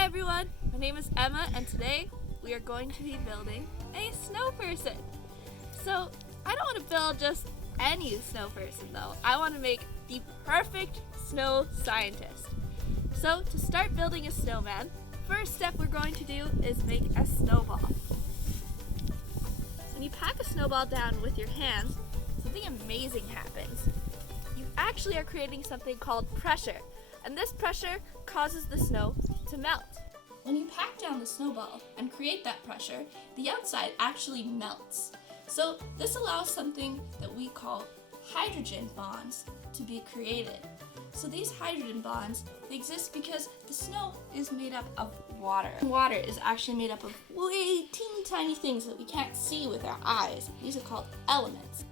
Hi everyone, my name is Emma and today we are going to be building a snow person. So I don't want to build just any snow person though. I want to make the perfect snow scientist. So to start building a snowman, first step we're going to do is make a snowball. When you pack a snowball down with your hands, something amazing happens. You actually are creating something called pressure, and this pressure causes the snow to melt. When you pack down the snowball and create that pressure, the outside actually melts. So this allows something that we call hydrogen bonds to be created. So these hydrogen bonds, they exist because the snow is made up of water. Water is actually made up of way teeny tiny things that we can't see with our eyes. These are called elements.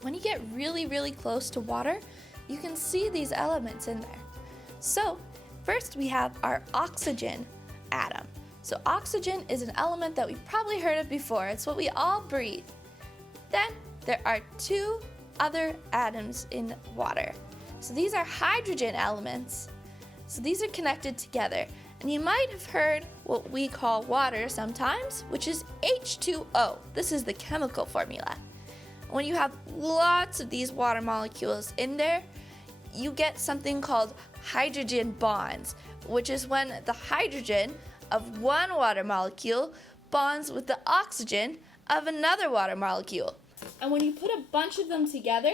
When you get really close to water, you can see these elements in there. So first we have our oxygen atom. So oxygen is an element that we've probably heard of before. It's what we all breathe. Then there are two other atoms in water. So these are hydrogen elements. So these are connected together. And you might have heard what we call water sometimes, which is H2O. This is the chemical formula. When you have lots of these water molecules in there, you get something called hydrogen bonds, which is when the hydrogen of one water molecule bonds with the oxygen of another water molecule. And when you put a bunch of them together,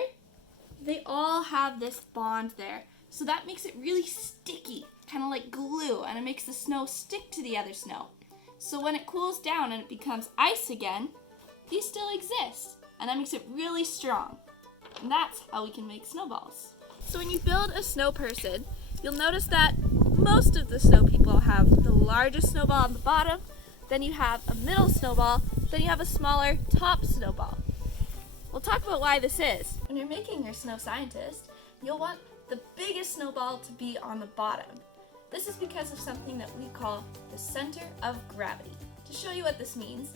they all have this bond there. So that makes it really sticky, kind of like glue, and it makes the snow stick to the other snow. So when it cools down and it becomes ice again, these still exist, and that makes it really strong. And that's how we can make snowballs. So when you build a snow person, you'll notice that most of the snow people have the largest snowball on the bottom, then you have a middle snowball, then you have a smaller top snowball. We'll talk about why this is. When you're making your snow scientist, you'll want the biggest snowball to be on the bottom. This is because of something that we call the center of gravity. To show you what this means,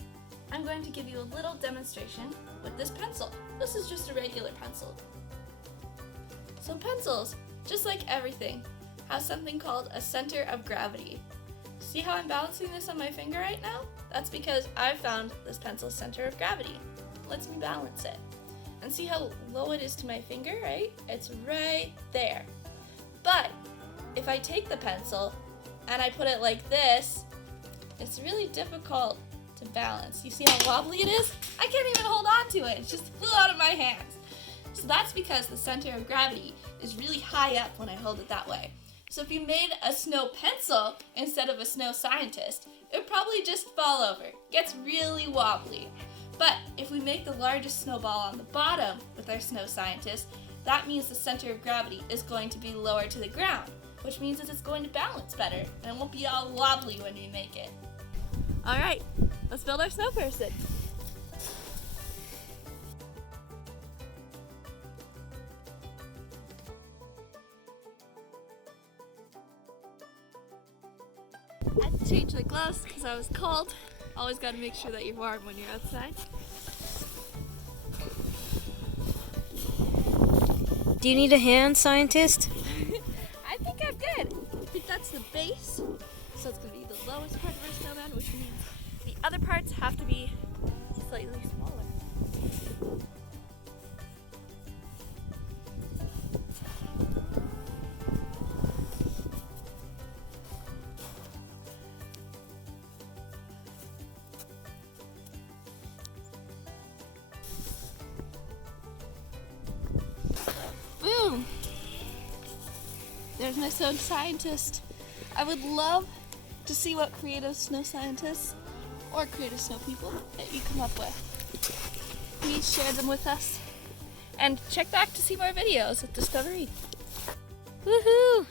I'm going to give you a little demonstration with this pencil. This is just a regular pencil. So pencils, just like everything, have something called a center of gravity. See how I'm balancing this on my finger right now? That's because I found this pencil's center of gravity. It lets me balance it. And see how low it is to my finger, right? It's right there. But if I take the pencil and I put it like this, it's really difficult to balance. You see how wobbly it is? I can't even hold on to it. It just flew out of my hands. So that's because the center of gravity is really high up when I hold it that way. So if you made a snow pencil instead of a snow scientist, it would probably just fall over. It gets really wobbly. But if we make the largest snowball on the bottom with our snow scientist, that means the center of gravity is going to be lower to the ground, which means that it's going to balance better and it won't be all wobbly when we make it. All right, let's build our snow person. I had to change my gloves because I was cold. Always got to make sure that you're warm when you're outside. Do you need a hand, scientist? I think I'm good. I think that's the base. So it's going to be the lowest part of our snowman, which means the other parts have to be slightly smaller. Boom! There's my snow scientist. I would love to see what creative snow scientists or creative snow people that you come up with. Please share them with us. And check back to see more videos at DiscoverE. Woohoo!